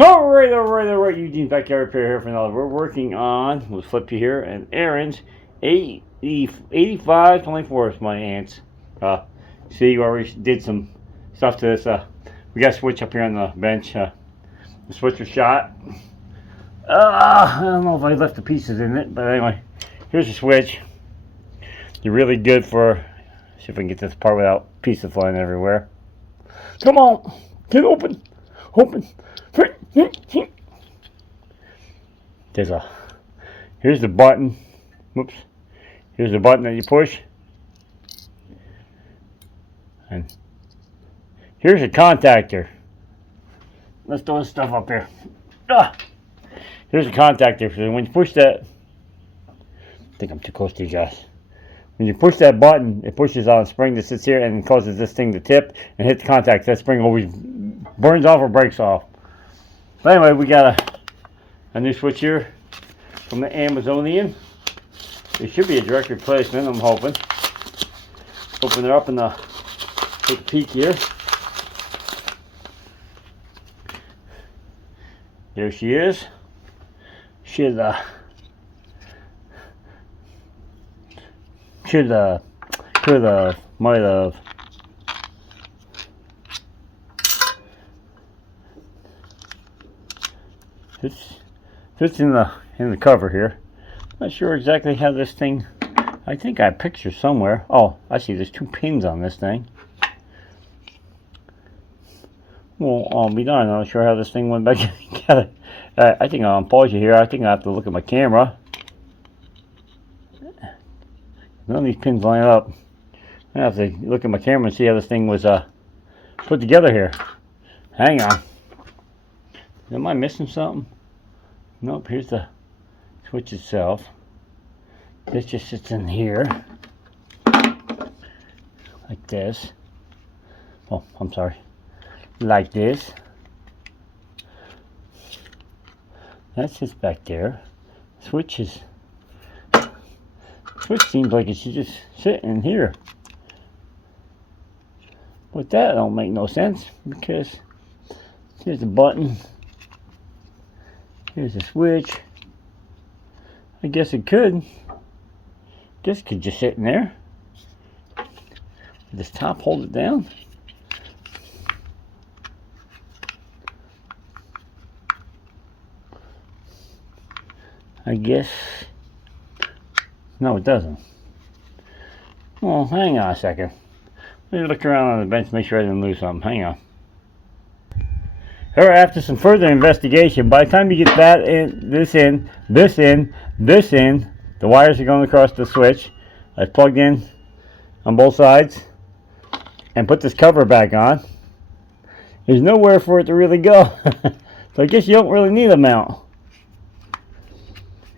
Alright, Eugene's Backyard Repair here for another. We're working on, we'll flip you here, an Ariens 8524 is my ants. See, we already did some stuff to this. We got a switch up here on the bench. The switcher shot. I don't know if I left the pieces in it, but anyway, here's the switch. They're really good for, see if I can get this part without pieces flying everywhere. Come on, get open. Here's the button. Whoops. Here's the button that you push. And here's a contactor. Let's throw this stuff up here. Here's a contactor. So when you push that, I think I'm too close to you guys. When you push that button, it pushes on a spring that sits here and causes this thing to tip and hit the contact. That spring always burns off or breaks off. But anyway, we got a new switch here from the Amazonian. It should be a direct replacement, I'm hoping. Open it up and take a peek here. There she is. Might have. Fits in the cover here. Not sure exactly how this thing. I think I have pictures somewhere. Oh, I see. There's 2 pins on this thing. Well, I'll be darned. I'm not sure how this thing went back together. I think I'll pause you here. I think I have to look at my camera. None of these pins line up. I have to look at my camera and see how this thing was put together here. Hang on. Am I missing something? Nope, here's the switch itself. This just sits in here. Like this. Oh, I'm sorry. Like this. That sits back there. Switch seems like it should just sit in here. But that don't make no sense because here's the button. Here's the switch. I guess it could. This could just sit in there. This top hold it down. I guess. No, it doesn't. Well, hang on a second. Let me look around on the bench, make sure I didn't lose something. Hang on. Alright, after some further investigation, by the time you get that in, this in, the wires are going across the switch. I plugged in on both sides and put this cover back on. There's nowhere for it to really go. So I guess you don't really need a mount.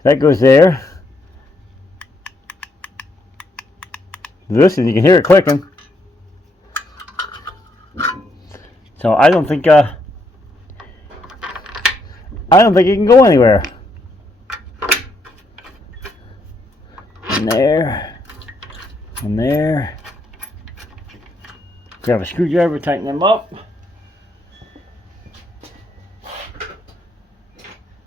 That goes there. Listen, you can hear it clicking. So I don't think it can go anywhere. And there. Grab a screwdriver, tighten them up.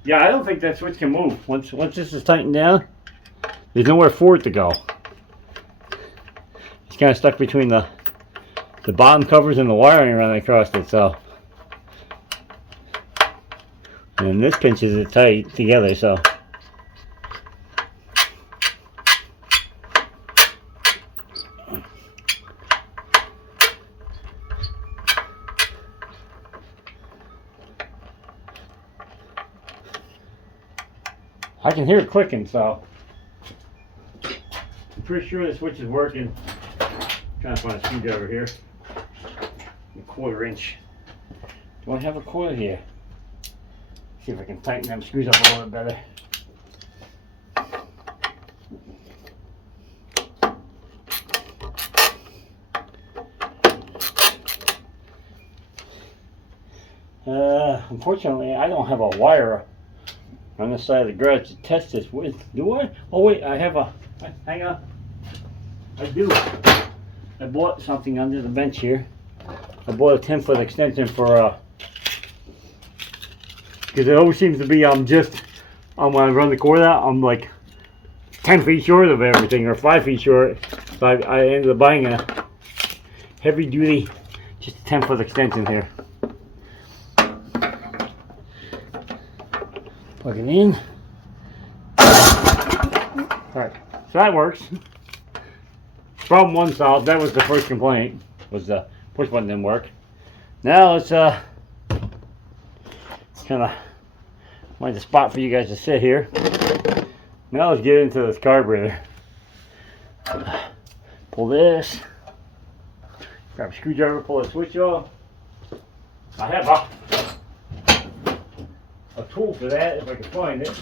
Yeah, I don't think that switch can move. Once this is tightened down, there's nowhere for it to go. It's kind of stuck between the bottom covers and the wiring running across it, so. And this pinches it tight together, so. I can hear it clicking, so I'm pretty sure the switch is working. I'm trying to find a screwdriver here. A 1/4 inch. Do I have a quarter here? See if I can tighten them screws up a little bit better. Unfortunately, I don't have a wire on the side of the garage to test this with. Do I? Oh wait, I have a. Hang on. I do. I bought something under the bench here. I bought a 10-foot extension for because it always seems to be when I run the cord out, I'm like 10 feet short of everything, or 5 feet short. So I ended up buying a heavy duty, just a 10-foot extension here. Plug it in. Alright, so that works. Problem one solved. That was the first complaint, was the push button didn't work. Now let's kind of find a spot for you guys to sit here. Now let's get into this carburetor. Pull this. Grab a screwdriver, pull the switch off. I have a tool for that if I can find it.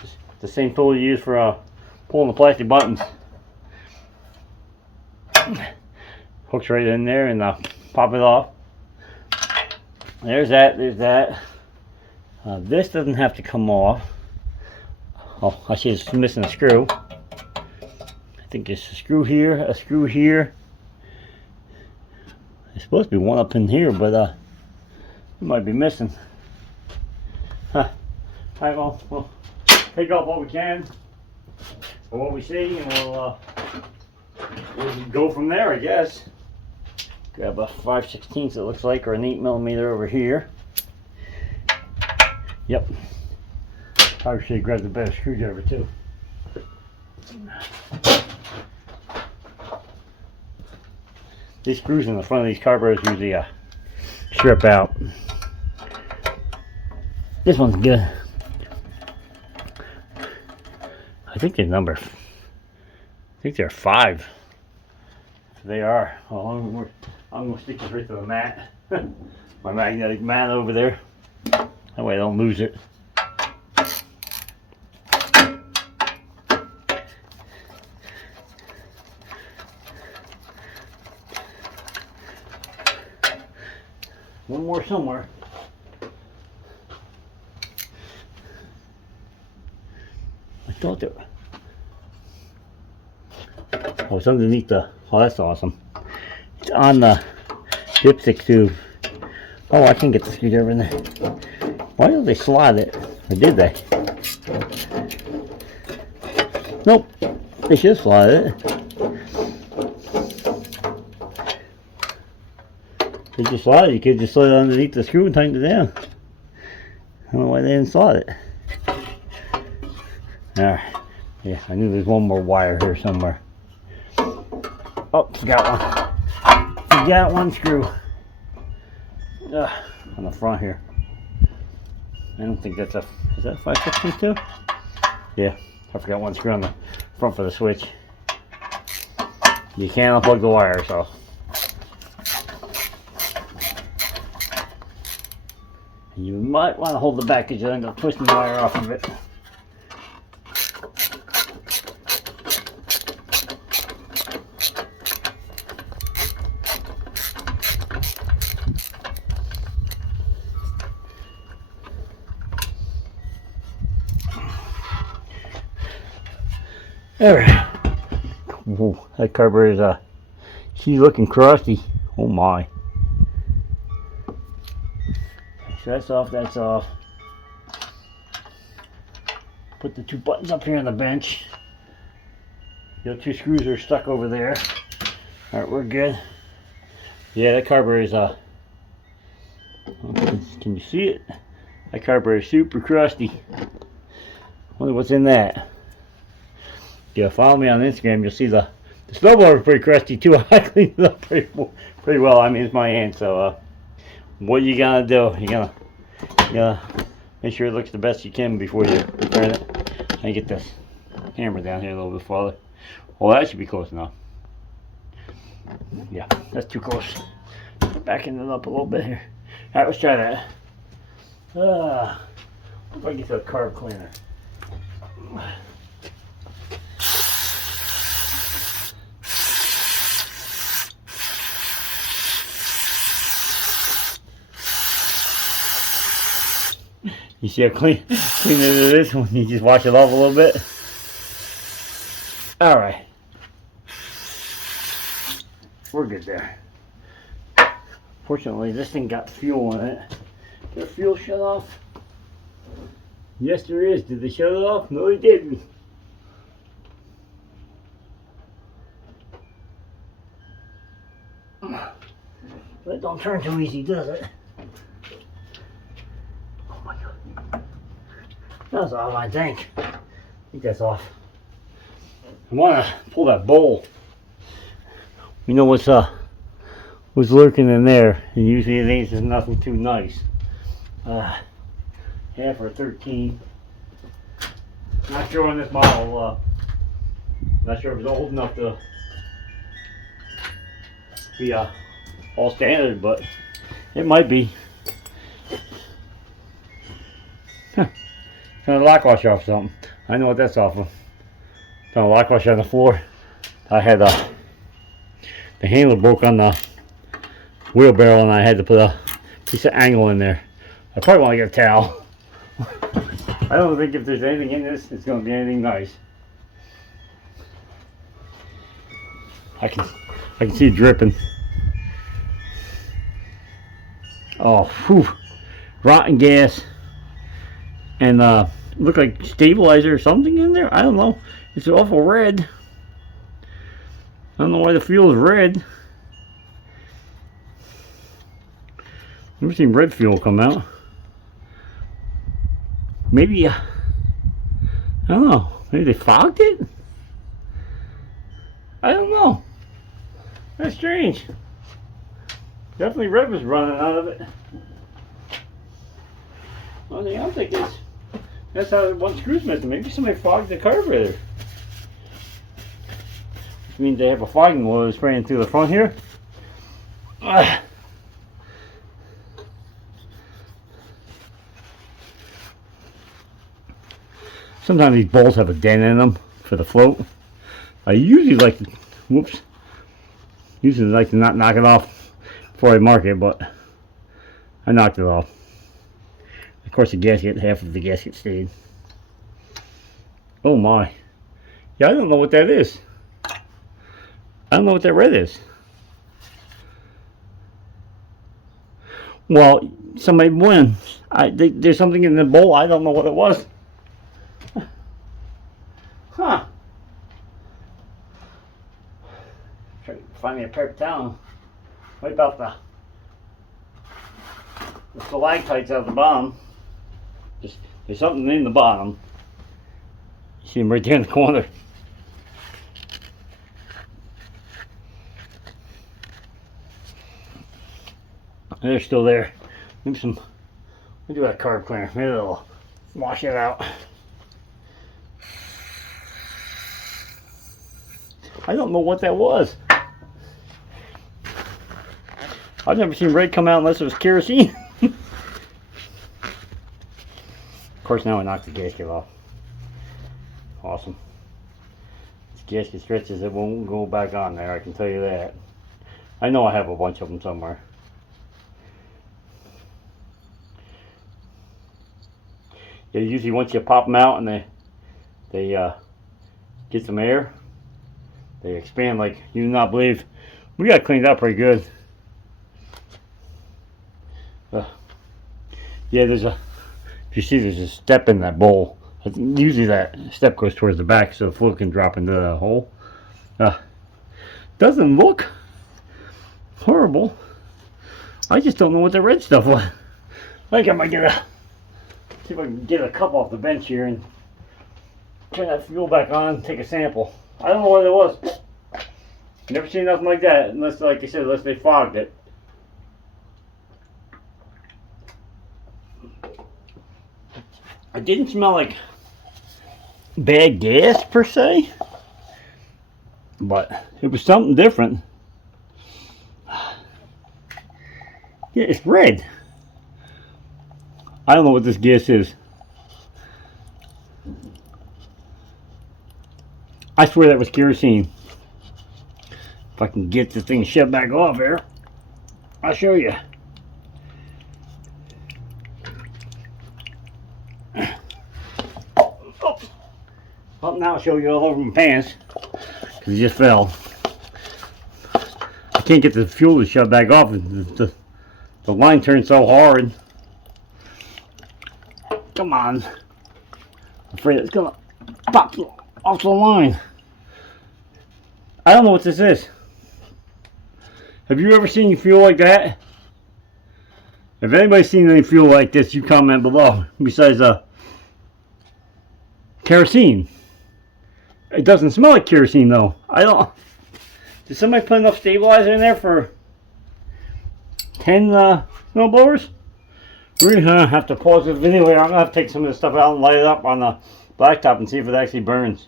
Just the same tool you use for pulling the plastic buttons. Hooks right in there and pop it off. There's that, there's that. This doesn't have to come off. Oh, I see it's missing a screw. I think it's a screw here, a screw here. There's supposed to be one up in here, but it might be missing. Huh. Alright, well, we'll take off what we can, or what we see, and we'll go from there, I guess. Grab a 5/16 it looks like, or an 8mm over here. Yep. Probably should have grabbed a better screwdriver too. These screws in the front of these carburetors usually strip out. This one's good. I think they're number. I think they're 5. They are. Well, I'm going to stick this right to the mat. My magnetic mat over there. That way I don't lose it. One more somewhere. I thought there. Oh, it's underneath the. Oh, that's awesome. It's on the dipstick tube. Oh, I can get the screwdriver in there. Why don't they slide it? Or did they? Nope. They should slide it. If you slide it, you could just slide it underneath the screw and tighten it down. I don't know why they didn't slide it. Alright. Yeah, I knew there's one more wire here somewhere. Oh, forgot one. Forgot one screw. On the front here. I don't think that's a. Is that a 5/16 too? Yeah, I forgot one screw on the front for the switch. You can't unplug the wire, so. You might want to hold the back because you're going to twist the wire off of it. Alright. Whoa, that carburetor is she's looking crusty. Oh my. So that's off, that's off. Put the 2 buttons up here on the bench. The other 2 screws are stuck over there. Alright, we're good. Yeah, that carburetor is can you see it? That carburetor is super crusty. Wonder what's in that. If you follow me on Instagram, you'll see the snowblower is pretty crusty too. I cleaned it up pretty well. I mean, it's my hand, so what you gotta do? You gotta make sure it looks the best you can before you return it. Let me get this camera down here a little bit farther. Well, that should be close enough. Yeah, that's too close. Backing it up a little bit here. Alright, let's try that. What if I get the carb cleaner? You see how clean it is when you just wash it off a little bit? Alright. We're good there. Fortunately, this thing got fuel in it. Did the fuel shut off? Yes, there is. Did they shut it off? No, they didn't. But it don't turn too easy, does it? Oh my god. That's off, I think. I think that's off. I want to pull that bowl. We know what's lurking in there, and usually it ain't just nothing too nice. Half or 13. Not sure on this model. Not sure if it's old enough to be all standard, but it might be. Huh. Trying to lock wash off something. I know what that's off of. Trying to lock wash on the floor. I had the handle broke on the wheelbarrow, and I had to put a piece of angle in there. I probably want to get a towel. I don't think if there's anything in this, it's going to be anything nice. I can see it dripping. Oh, whew. Rotten gas. And look like stabilizer or something in there. I don't know. It's awful red. I don't know why the fuel is red. Never seen red fuel come out. Maybe, I don't know. Maybe they fogged it? I don't know. That's strange. Definitely red was running out of it. Only thing I'm thinking is, that's how one screw's missing. Maybe somebody fogged the carburetor. Which means they have a fogging oil spraying through the front here. Sometimes these bolts have a dent in them for the float. I usually like to, usually like to not knock it off before I mark it, but I knocked it off. Of course, the gasket, half of the gasket stayed. Oh my. Yeah, I don't know what that is. I don't know what that red is. Well, somebody won. There's something in the bowl. I don't know what it was. Huh. Try to find me a paper towel. Wipe out the stalactites out the bottom. There's something in the bottom. You see them right there in the corner. They're still there. Maybe we do that carb cleaner. Maybe it'll wash it out. I don't know what that was. I've never seen red come out unless it was kerosene. Of course, now I knocked the gasket off. Awesome. This gasket stretches, it won't go back on there, I can tell you that. I know I have a bunch of them somewhere. Yeah, usually once you pop them out and they get some air, they expand like you do not believe. We got cleaned up pretty good. Yeah, if you see, there's a step in that bowl. Usually that step goes towards the back so the fluid can drop into the hole. Doesn't look horrible. I just don't know what the red stuff was. I think I might see if I can get a cup off the bench here and turn that fuel back on, take a sample. I don't know what it was. Never seen nothing like that, unless, like I said, unless they fogged it. It didn't smell like bad gas per se, but it was something different. Yeah, it's red. I don't know what this gas is. I swear that was kerosene. If I can get the thing shut back off here, I'll show you. Oops. Well, now I'll show you all over my pants because it just fell. I can't get the fuel to shut back off. The The line turned so hard. Come on. I'm afraid it's gonna pop off the line. I don't know what this is. Have you ever seen fuel like that? If anybody's seen any fuel like this, you comment below. Besides kerosene. It doesn't smell like kerosene though. I don't. Did somebody put enough stabilizer in there for 10 snowblowers? We're gonna have to pause the video here. I'm gonna have to take some of this stuff out and light it up on the blacktop and see if it actually burns.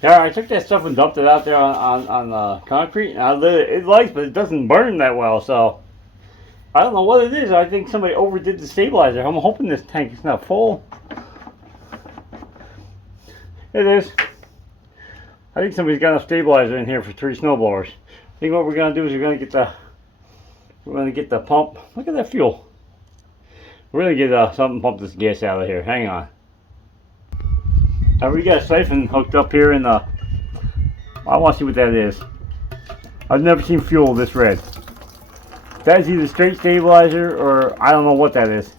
Yeah, I took that stuff and dumped it out there on the concrete, and I lit it. It lights, but it doesn't burn that well. So I don't know what it is. I think somebody overdid the stabilizer. I'm hoping this tank is not full. It is. I think somebody's got enough stabilizer in here for 3 snowblowers. I think what we're gonna do is we're gonna get the pump. Look at that fuel. We're gonna get something pump this gas out of here. Hang on. We got a siphon hooked up here in the. I want to see what that is. I've never seen fuel this red. That is either straight stabilizer or I don't know what that is.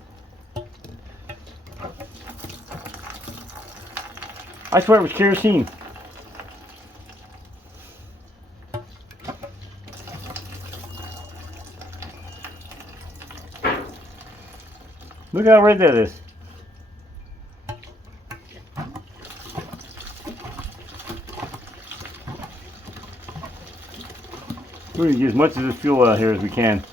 I swear it was kerosene. Look how red that is. We're going to get as much of this fuel out here as we can.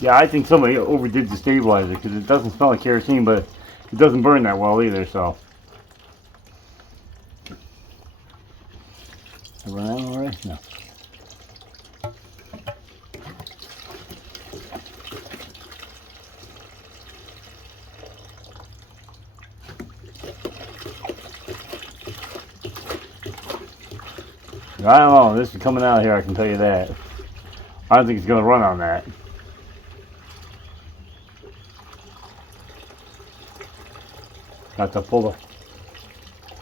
Yeah, I think somebody overdid the stabilizer because it doesn't smell like kerosene, but it doesn't burn that well either, so. Did I run out already? No. I don't know, this is coming out of here, I can tell you that. I don't think it's going to run on that. Got to pull the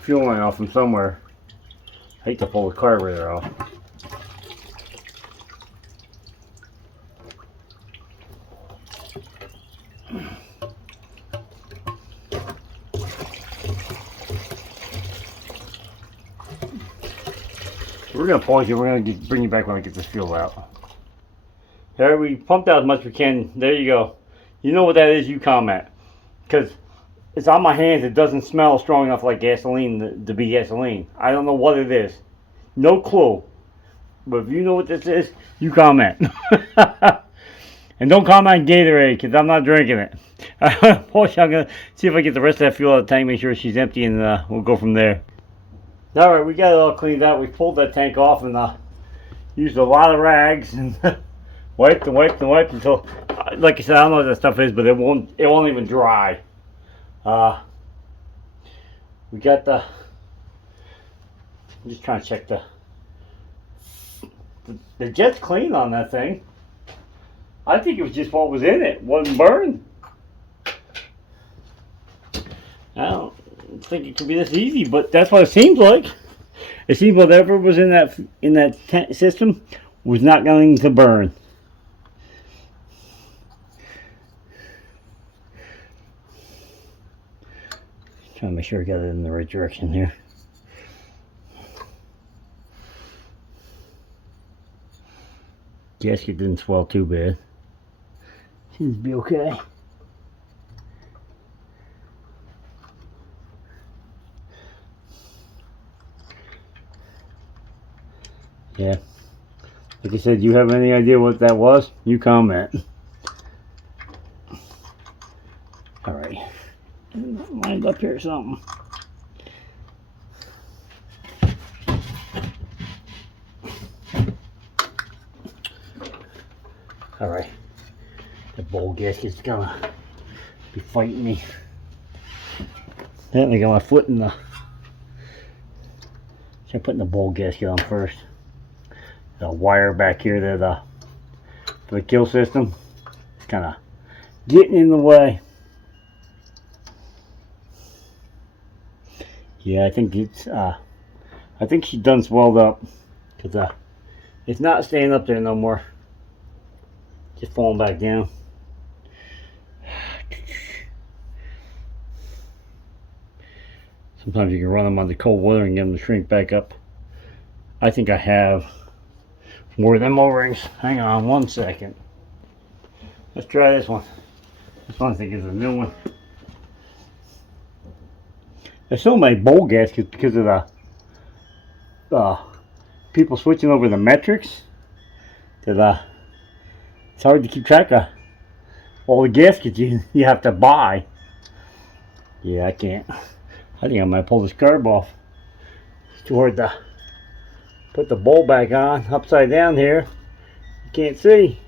fuel line off from somewhere. I hate to pull the carburetor off. We're going to pause you. We're going to bring you back when I get this fuel out. There, we pumped out as much as we can. There you go. You know what that is, you comment. Because it's on my hands. It doesn't smell strong enough like gasoline to be gasoline. I don't know what it is. No clue. But if you know what this is, you comment. And don't comment Gatorade because I'm not drinking it. I'm going to see if I get the rest of that fuel out of the tank, make sure she's empty, and we'll go from there. Alright, we got it all cleaned out. We pulled that tank off and used a lot of rags and wiped and wiped and wiped until, like I said, I don't know what that stuff is, but it won't even dry. We got I'm just trying to check the jet's clean on that thing. I think it was just what was in it. Wasn't burned. I don't think it could be this easy, but that's what it seems like. It seems whatever was in that system was not going to burn. Trying to make sure I got it in the right direction here. Gasket didn't swell too bad. Seems to be okay. Yeah. Like I said, you have any idea what that was? You comment. Alright. Lined up here or something. Alright. The bowl gasket's gonna be fighting me. Then I got my foot in the. I'm putting the bowl gasket on first. The wire back here that for the kill system. It's kind of getting in the way. Yeah, I think it's I think she's done swelled up. because it's not staying up there no more. Just falling back down. Sometimes you can run them under cold water and get them to shrink back up. I think I have more of them O-rings. Hang on one second. Let's try this one. This one I think is a new one. There's so many bowl gaskets because of the people switching over the metrics that it's hard to keep track of all the gaskets you have to buy. Yeah, I can't. I think I might pull this carb off. It's too hard to put the bowl back on upside down here. You can't see.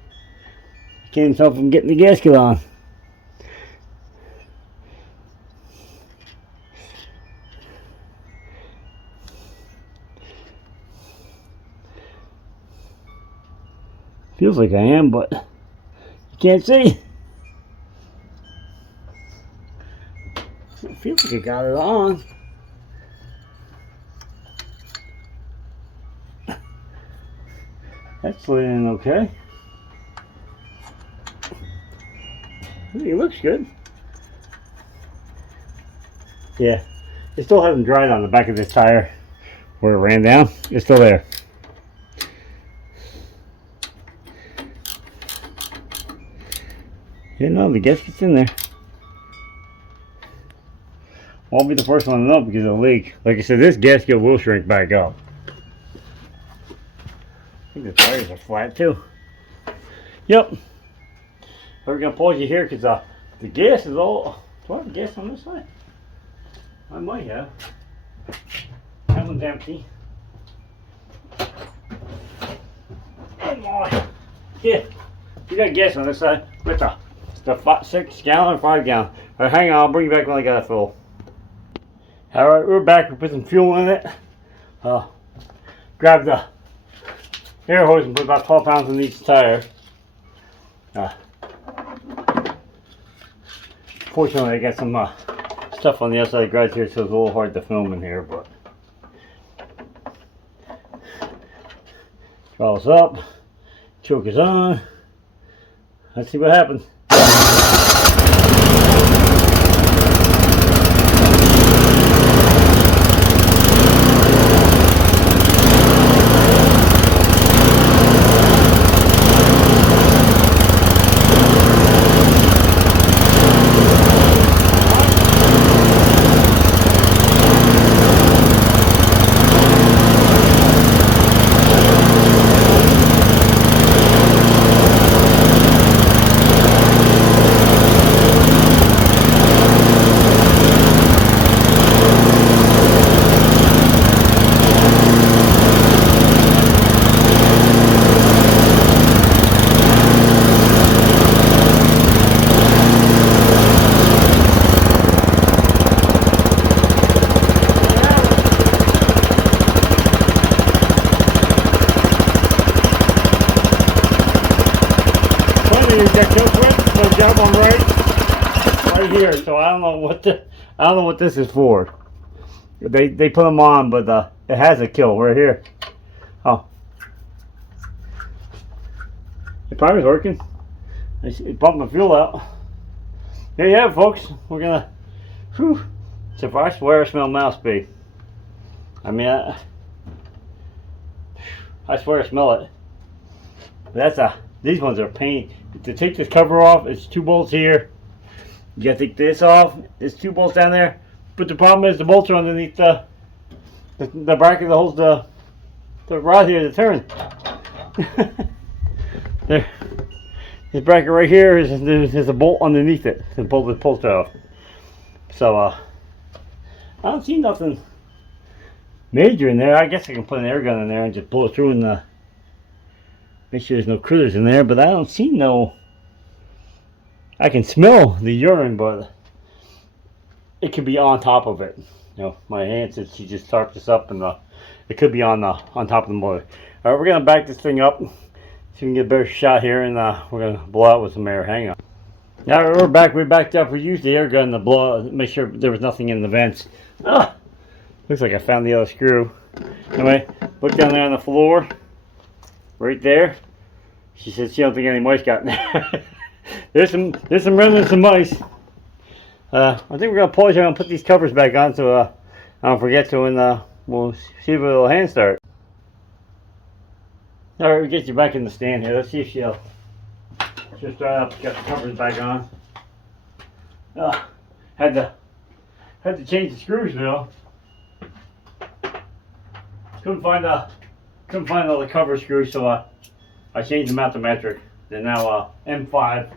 I can't even tell if I'm getting the gasket on. Feels like I am, but you can't see. It feels like I got it on. That's slid in okay. I think it looks good. Yeah, it still hasn't dried on the back of this tire where it ran down. It's still there. Yeah, no, the gasket's in there. Won't be the first one to know because of the leak. Like I said, this gasket will shrink back up. I think the tires are flat too. Yep. We're gonna pause you here because the gas is all. Do I have gas on this side? I might have. That one's empty. Come on. Yeah, you got gas on this side. With the 6 gallon or 5 gallon. Alright, hang on, I'll bring you back when I got it full. Alright, we're back. We put some fuel in it. Grab the air hose and put about 12 pounds in each tire. Fortunately, I got some stuff on the outside of the garage here, so it's a little hard to film in here, but throttle's up, choke is on. Let's see what happens. Job on right here, so I don't know what this is for. They put them on, but it has a kill right here. Oh, the primer's working. It bumped my fuel out. There you have it, folks. We're gonna. Whew. So if I swear I smell mouse pee. I mean, I swear I smell it. But these ones are a pain. To take this cover off, it's 2 bolts here. You gotta take this off. There's 2 bolts down there. But the problem is the bolts are underneath the bracket that holds the rod here to turn. There. This bracket right here there's a bolt underneath it to pull the pull off. So I don't see nothing major in there. I guess I can put an air gun in there and just blow through and make sure there's no critters in there, but I don't see no. I can smell the urine, but it could be on top of it. You know, my aunt said she just tarped this up, and it could be on top of the motor. All right, we're gonna back this thing up, see if we can get a better shot here, and we're gonna blow out with some air. Hang on. Now we're back. We backed up. We used the air gun to blow out, make sure there was nothing in the vents. Looks like I found the other screw. Anyway, Look down there on the floor, right there. She said she don't think any mice got in there. there's some remnants of mice. I think we're gonna pause here and put these covers back on so I don't forget to, and we'll see if it'll hand start. All right, we get you back in the stand here. Let's see if she'll start up. Got the covers back on. Had to change the screws though. Couldn't find all the cover screws, so I changed them out to metric. They're now M5.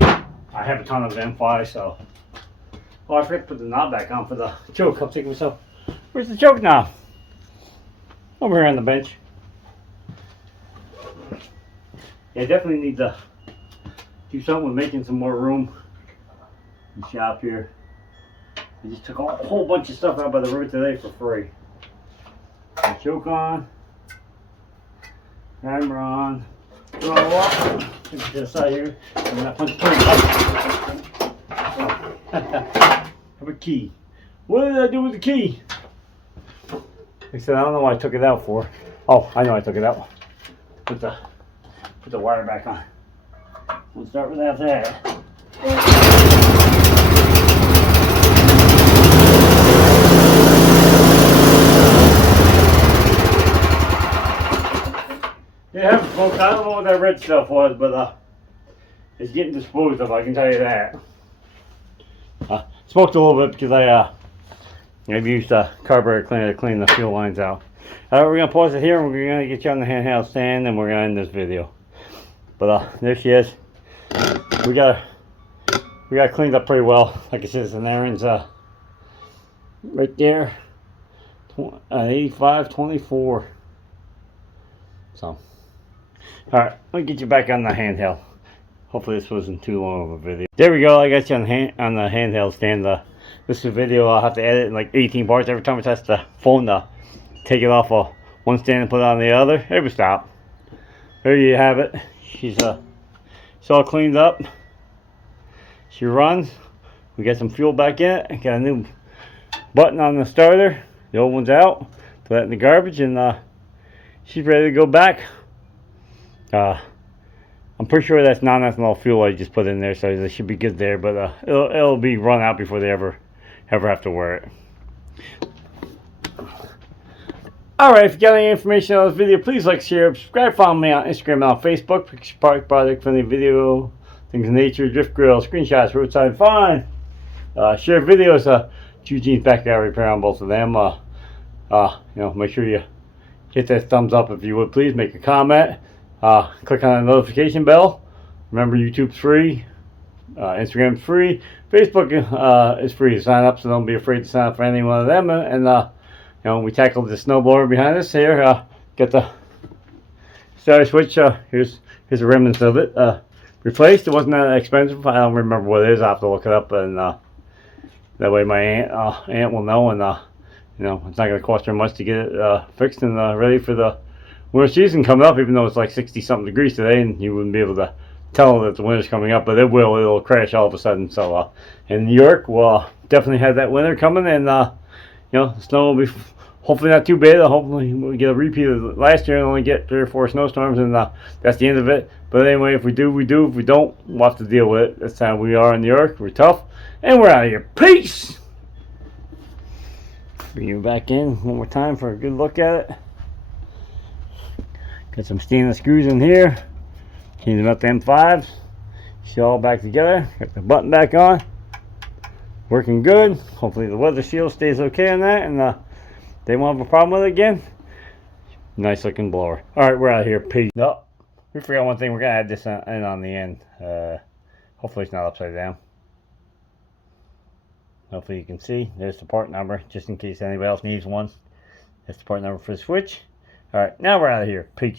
I have a ton of M5, so. Oh, I forgot to put the knob back on for the choke. I'm thinking myself, where's the choke knob? Over here on the bench. Yeah, definitely need to do something with making some more room in the shop here. I just took a whole bunch of stuff out by the river today for free. The choke on, hammer on, throw it off. Take it to the side here. And that punch have a key. What did I do with the key? Like I said, I don't know why I took it out for. Oh, I know I took it out. Put the wire back on. We'll start without that. Yeah, folks, I don't know what that red stuff was, but it's getting disposed of, I can tell you that. Smoked a little bit because I've used a carburetor cleaner to clean the fuel lines out. Alright, we're going to pause it here and we're going to get you on the handheld stand and we're going to end this video. But there she is. We got cleaned up pretty well. Like I said, it's an Ariens right there. 8524. So, alright, let me get you back on the handheld. Hopefully this wasn't too long of a video. There we go, I got you on the handheld stand. This is a video I'll have to edit in like 18 parts every time I touch the phone to take it off of one stand and put it on the other. There we stop. There you have it. She's all cleaned up. She runs. We got some fuel back in it. Got a new button on the starter. The old one's out. Put that in the garbage and she's ready to go back. I'm pretty sure that's non-ethanol fuel I just put in there, so they should be good there. But it'll be run out before they ever have to wear it. Alright, if you got any information on this video, please like, share, subscribe, follow me on Instagram and on Facebook. Picture Park Project, funny video, things in nature, drift grill, screenshots, roadside fun. Share videos, Eugene's backyard repair on both of them. Make sure you hit that thumbs up if you would please. Make a comment. Click on the notification bell. Remember, YouTube's free. Instagram's free. Facebook is free to sign up, so don't be afraid to sign up for any one of them. And we tackled the snowblower behind us here. Got the starter switch. Here's the remnants of it. Replaced. It wasn't that expensive. I don't remember what it is. I'll have to look it up, and that way my aunt will know. And it's not going to cost her much to get it fixed and ready for the winter season coming up. Even though it's like 60-something degrees today, and you wouldn't be able to tell that the winter's coming up, but it will. It'll crash all of a sudden. So in New York, we'll definitely have that winter coming, and the snow will be hopefully not too bad. Hopefully we get a repeat of last year and only get 3 or 4 snowstorms, and that's the end of it. But anyway, if we do, we do. If we don't, we'll have to deal with it. That's how we are in New York. We're tough, and we're out of here. Peace! Bring you back in one more time for a good look at it. Got some stainless screws in here. Changed them up to M5s. She's all back together. Got the button back on. Working good. Hopefully the weather shield stays okay on that, and they won't have a problem with it again. Nice looking blower. Alright, we're out of here. Peace. No, we forgot one thing. We're going to add this in on the end. Hopefully it's not upside down. Hopefully you can see. There's the part number, just in case anybody else needs one. That's the part number for the switch. Alright, now we're out of here. Peace.